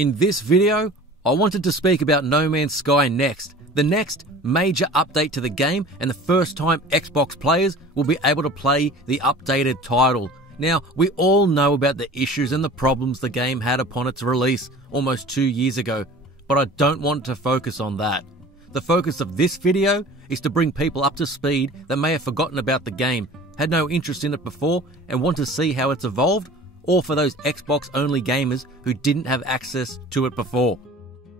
In this video, I wanted to speak about No Man's Sky Next, the next major update to the game and the first time Xbox players will be able to play the updated title. Now, we all know about the issues and the problems the game had upon its release almost 2 years ago, but I don't want to focus on that. The focus of this video is to bring people up to speed that may have forgotten about the game, had no interest in it before and want to see how it's evolved, or for those Xbox-only gamers who didn't have access to it before.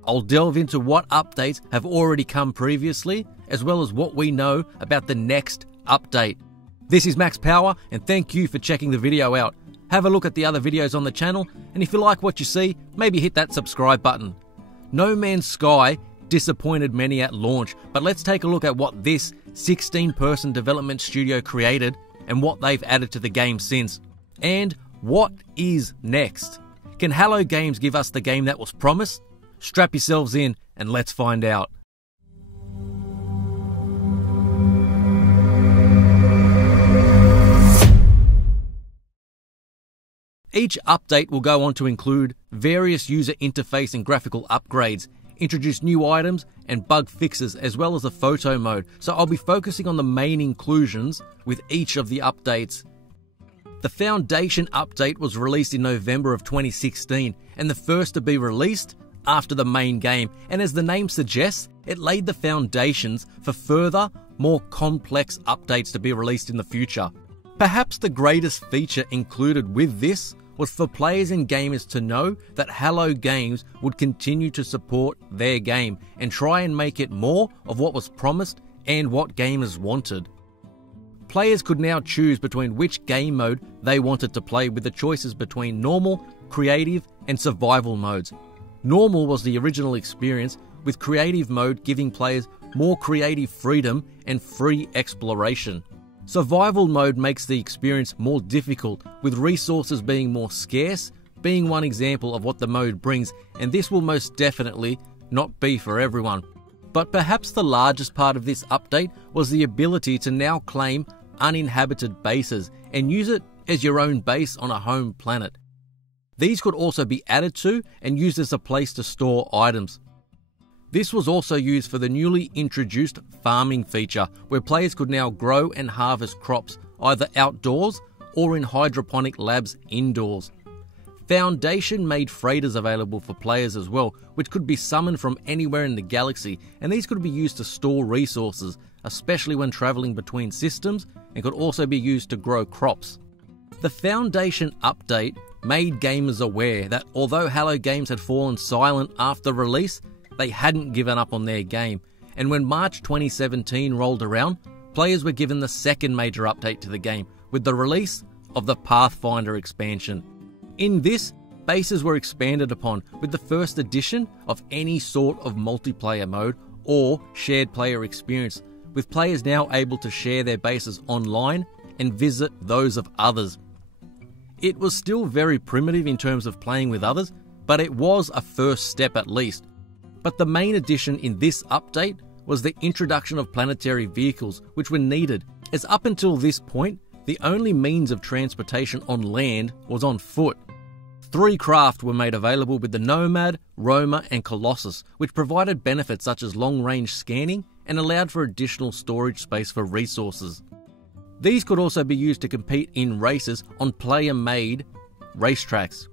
I'll delve into what updates have already come previously, as well as what we know about the next update. This is Max Power, and thank you for checking the video out. Have a look at the other videos on the channel, and if you like what you see, maybe hit that subscribe button. No Man's Sky disappointed many at launch, but let's take a look at what this 16-person development studio created and what they've added to the game since. And what is next? Can Hello Games give us the game that was promised? Strap yourselves in and let's find out. Each update will go on to include various user interface and graphical upgrades, introduce new items and bug fixes, as well as a photo mode, so I'll be focusing on the main inclusions with each of the updates. The Foundation update was released in November of 2016 and the first to be released after the main game, and as the name suggests, it laid the foundations for further, more complex updates to be released in the future. Perhaps the greatest feature included with this was for players and gamers to know that Hello Games would continue to support their game and try and make it more of what was promised and what gamers wanted. Players could now choose between which game mode they wanted to play, with the choices between normal, creative and survival modes. Normal was the original experience, with creative mode giving players more creative freedom and free exploration. Survival mode makes the experience more difficult, with resources being more scarce being one example of what the mode brings, and this will most definitely not be for everyone. But perhaps the largest part of this update was the ability to now claim uninhabited bases and use it as your own base on a home planet. These could also be added to and used as a place to store items. This was also used for the newly introduced farming feature, where players could now grow and harvest crops either outdoors or in hydroponic labs indoors. Foundation made freighters available for players as well, which could be summoned from anywhere in the galaxy, and these could be used to store resources, especially when traveling between systems, and could also be used to grow crops. The Foundation update made gamers aware that although Hello Games had fallen silent after release, they hadn't given up on their game, and when March 2017 rolled around, players were given the second major update to the game, with the release of the Pathfinder expansion. In this, bases were expanded upon with the first addition of any sort of multiplayer mode or shared player experience, with players now able to share their bases online and visit those of others. It was still very primitive in terms of playing with others, but it was a first step at least. But the main addition in this update was the introduction of planetary vehicles, which were needed, as up until this point, the only means of transportation on land was on foot. 3 craft were made available with the Nomad, Roma and Colossus, which provided benefits such as long-range scanning and allowed for additional storage space for resources. These could also be used to compete in races on player-made racetracks.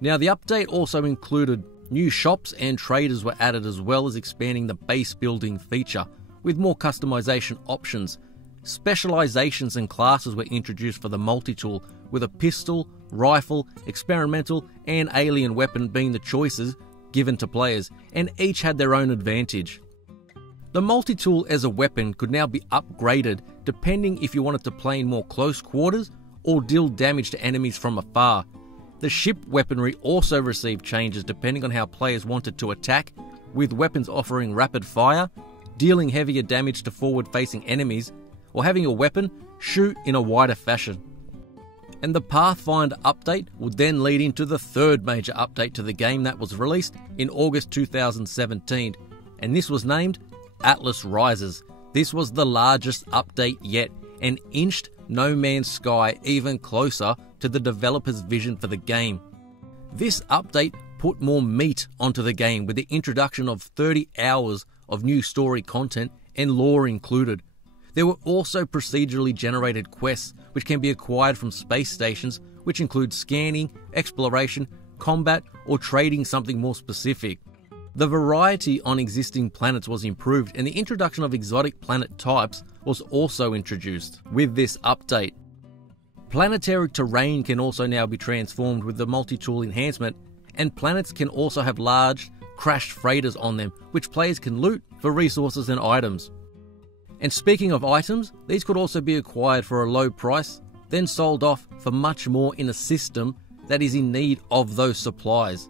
Now, the update also included new shops and traders were added, as well as expanding the base building feature with more customization options. Specializations and classes were introduced for the multi-tool, with a pistol, rifle, experimental and alien weapon being the choices given to players, and each had their own advantage. The multi-tool as a weapon could now be upgraded depending if you wanted to play in more close quarters or deal damage to enemies from afar. The ship weaponry also received changes depending on how players wanted to attack, with weapons offering rapid fire, dealing heavier damage to forward-facing enemies, or having a weapon shoot in a wider fashion. And the Pathfinder update would then lead into the third major update to the game that was released in August 2017, and this was named Atlas Rises. This was the largest update yet and inched No Man's Sky even closer to the developer's vision for the game. This update put more meat onto the game with the introduction of 30 hours of new story content and lore included. There were also procedurally generated quests which can be acquired from space stations, which include scanning, exploration, combat, or trading something more specific. The variety on existing planets was improved, and the introduction of exotic planet types was also introduced with this update. Planetary terrain can also now be transformed with the multi-tool enhancement, and planets can also have large, crashed freighters on them, which players can loot for resources and items. And speaking of items, these could also be acquired for a low price, then sold off for much more in a system that is in need of those supplies.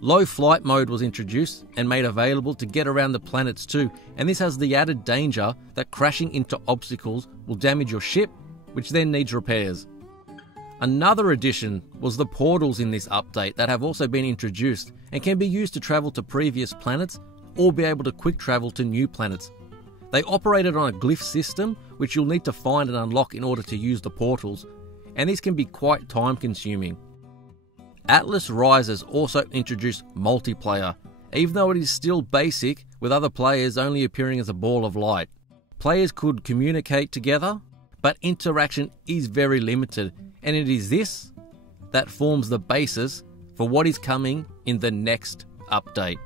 Low flight mode was introduced and made available to get around the planets too, and this has the added danger that crashing into obstacles will damage your ship, which then needs repairs. Another addition was the portals in this update that have also been introduced and can be used to travel to previous planets or be able to quick travel to new planets. They operated on a glyph system which you'll need to find and unlock in order to use the portals, and these can be quite time consuming. Atlas Rises also introduced multiplayer, even though it is still basic with other players only appearing as a ball of light. Players could communicate together, but interaction is very limited, and it is this that forms the basis for what is coming in the next update.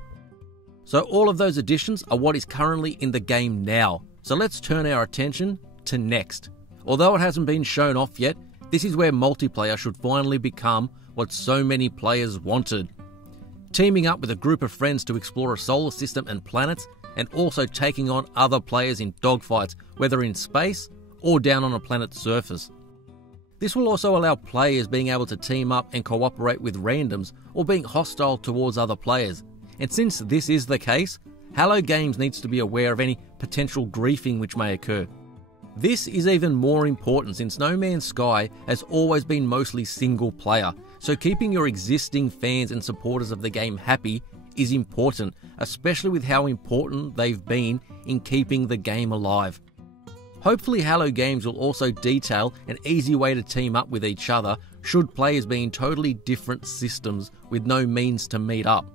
So all of those additions are what is currently in the game now. So let's turn our attention to next. Although it hasn't been shown off yet, this is where multiplayer should finally become what so many players wanted. Teaming up with a group of friends to explore a solar system and planets, and also taking on other players in dogfights, whether in space or down on a planet's surface. This will also allow players being able to team up and cooperate with randoms or being hostile towards other players. And since this is the case, Hello Games needs to be aware of any potential griefing which may occur. This is even more important since No Man's Sky has always been mostly single player, so keeping your existing fans and supporters of the game happy is important, especially with how important they've been in keeping the game alive. Hopefully Hello Games will also detail an easy way to team up with each other should players be in totally different systems with no means to meet up.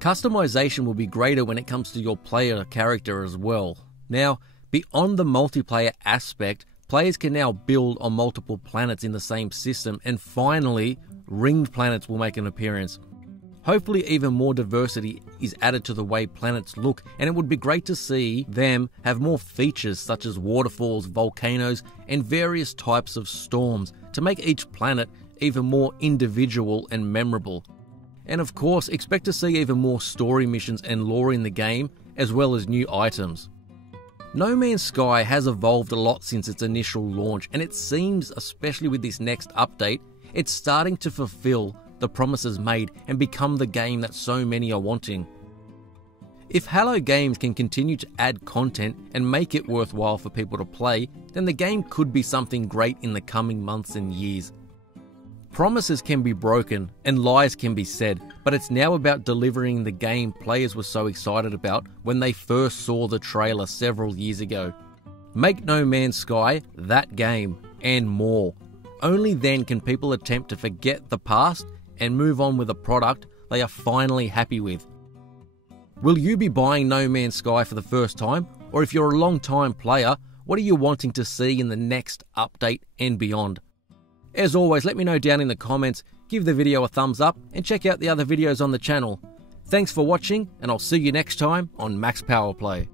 Customization will be greater when it comes to your player character as well. Now, beyond the multiplayer aspect, players can now build on multiple planets in the same system, and finally, ringed planets will make an appearance. Hopefully even more diversity is added to the way planets look, and it would be great to see them have more features such as waterfalls, volcanoes, and various types of storms to make each planet even more individual and memorable. And of course, expect to see even more story missions and lore in the game, as well as new items. No Man's Sky has evolved a lot since its initial launch, and it seems, especially with this next update, it's starting to fulfill the promises made and become the game that so many are wanting. If Hello Games can continue to add content and make it worthwhile for people to play, then the game could be something great in the coming months and years. Promises can be broken and lies can be said, but it's now about delivering the game players were so excited about when they first saw the trailer several years ago. Make No Man's Sky that game, and more. Only then can people attempt to forget the past and move on with a product they are finally happy with. Will you be buying No Man's Sky for the first time? Or if you're a long-time player, what are you wanting to see in the next update and beyond? As always, let me know down in the comments, give the video a thumbs up, and check out the other videos on the channel. Thanks for watching, and I'll see you next time on MaxPowerPlay.